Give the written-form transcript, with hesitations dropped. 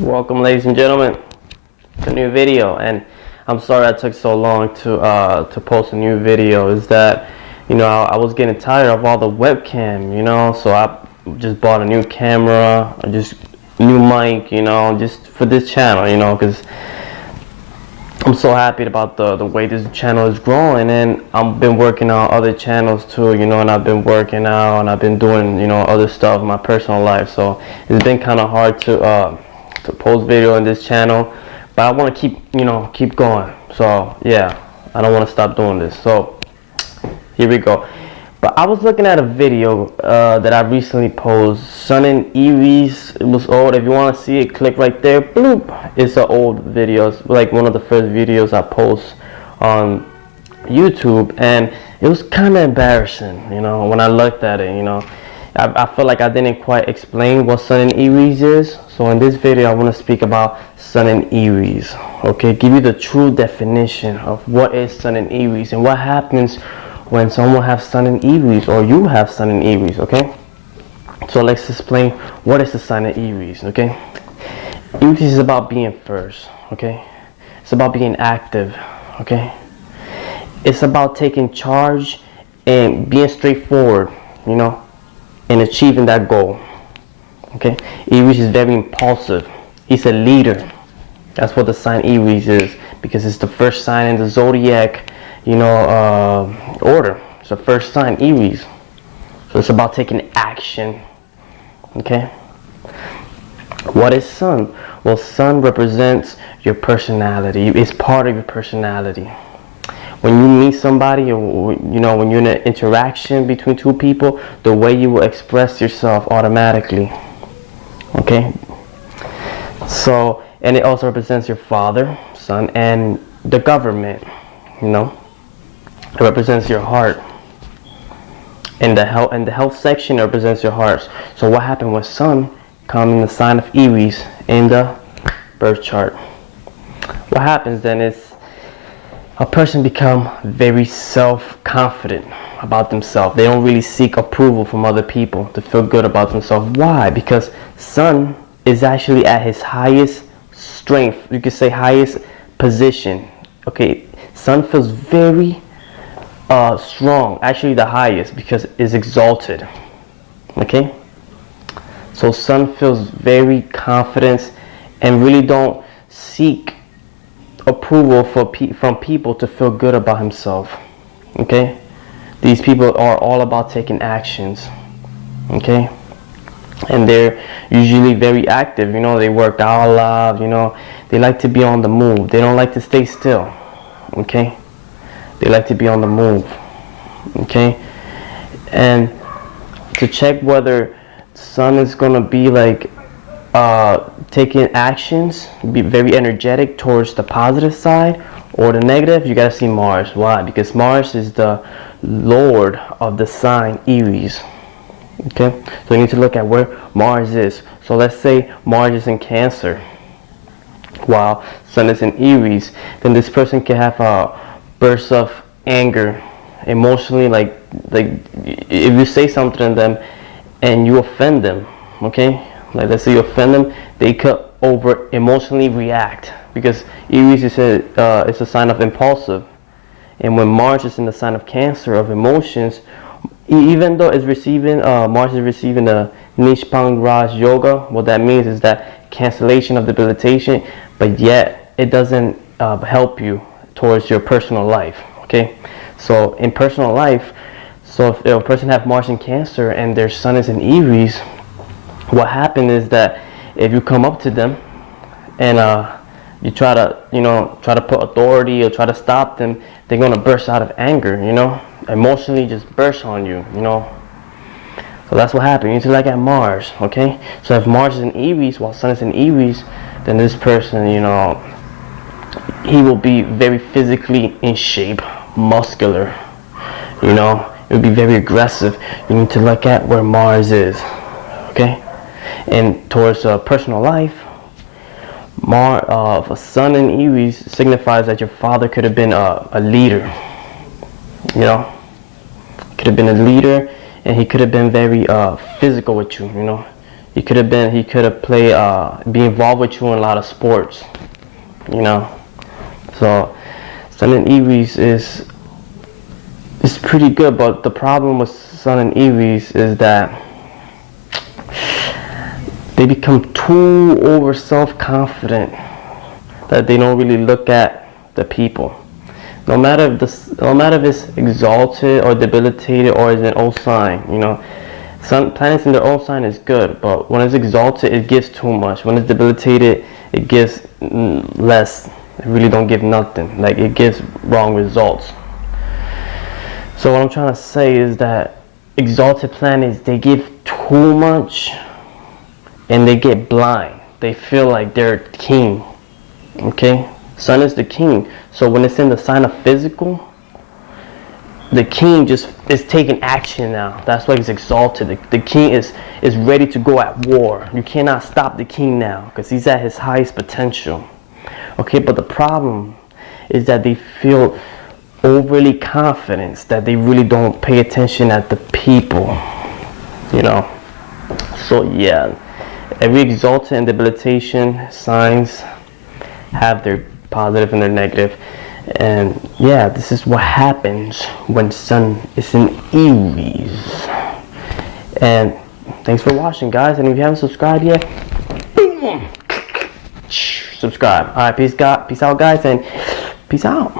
Welcome, ladies and gentlemen, to a new video. And I'm sorry I took so long to post a new video. Is that, I was getting tired of all the webcam, so I just bought a new camera, just new mic, just for this channel, because I'm so happy about the way this channel is growing. And I've been working on other channels too, and I've been working out and I've been doing, other stuff in my personal life. So it's been kind of hard to post video on this channel, but I want to keep going. So yeah, I don't want to stop doing this. So here we go. But I was looking at a video that I recently posted. Sun in Aries. It was old. If you want to see it, click right there. Bloop. It's an old video. It's like one of the first videos I post on YouTube, and it was kind of embarrassing, when I looked at it. I feel like I didn't quite explain what Sun in Aries is. So in this video, I want to speak about Sun in Aries. Okay, give you the true definition of what is Sun in Aries and what happens when someone has Sun in Aries or you have Sun in Aries. Okay, so let's explain what is the Sun in Aries. Okay, Aries is about being first. Okay, it's about being active. Okay, it's about taking charge and being straightforward, and achieving that goal. Okay, Aries is very impulsive. He's a leader. That's what the sign Aries is, because it's the first sign in the zodiac, order. It's the first sign, Aries. So it's about taking action. Okay. What is Sun? Well, Sun represents your personality. It's part of your personality. When you meet somebody, or when you're in an interaction between two people, the way you will express yourself automatically. Okay. So, and it also represents your father, Sun, and the government. It represents your heart. In the health section, it represents your heart. So what happened with Sun come in the sign of Aries in the birth chart? What happens then is a person become very self-confident about themselves. They don't really seek approval from other people to feel good about themselves. Why? Because Sun is actually at his highest strength. You could say highest position. Okay, Sun feels very strong, actually the highest, because it's exalted. Okay, so Sun feels very confident and really don't seek approval from people to feel good about himself. Okay, these people are all about taking actions. Okay, and they're usually very active. They work out a lot. They like to be on the move. They don't like to stay still. Okay, they like to be on the move. Okay, and to check whether Sun is gonna be like taking actions, be very energetic towards the positive side or the negative, you gotta see Mars. Why? Because Mars is the lord of the sign Aries. Okay, so you need to look at where Mars is. So let's say Mars is in Cancer while Sun is in Aries, then this person can have a burst of anger, emotionally, like if you say something to them and you offend them. Okay, like let's say you offend them, they could over emotionally react, because Aries is it's a sign of impulsive, and when Mars is in the sign of Cancer of emotions, even though it's receiving Mars is receiving the Nishpang Raj Yoga, what that means is that cancellation of debilitation, but yet it doesn't help you towards your personal life. Okay, so in personal life, so if a person have Mars in Cancer and their Sun is in Aries, what happened is that if you come up to them and you try to put authority or try to stop them, they're gonna burst out of anger, emotionally just burst on you, So that's what happened. You need to look at Mars. Okay, so if Mars is in Aries while Sun is in Aries, then this person, he will be very physically in shape, muscular, it will be very aggressive. You need to look at where Mars is. Okay, and towards personal life, Sun in Aries signifies that your father could have been a leader. Could have been a leader, and he could have been very physical with you. He could have played, be involved with you in a lot of sports, you know. So Sun in Aries is pretty good, but the problem with Sun in Aries is that they become too over self-confident, that they don't really look at the people. No matter if it's exalted or debilitated or is an old sign, you know. Sun planets in their own sign is good, but when it's exalted, it gives too much. When it's debilitated, it gives less. It really don't give nothing. Like, it gives wrong results. So what I'm trying to say is that exalted planets, they give too much and they get blind. They feel like they're king. Okay? Sun is the king. So when it's in the sign of physical, the king just is taking action now. That's why he's exalted. The king is ready to go at war. You cannot stop the king now because he's at his highest potential. Okay, but the problem is that they feel overly confident, that they really don't pay attention at the people, you know. So yeah, every exalted and debilitation signs have their positive and their negative. And yeah, this is what happens when Sun is in Aries. And thanks for watching, guys. And if you haven't subscribed yet, boom, subscribe. All right, peace out, guys, and peace out.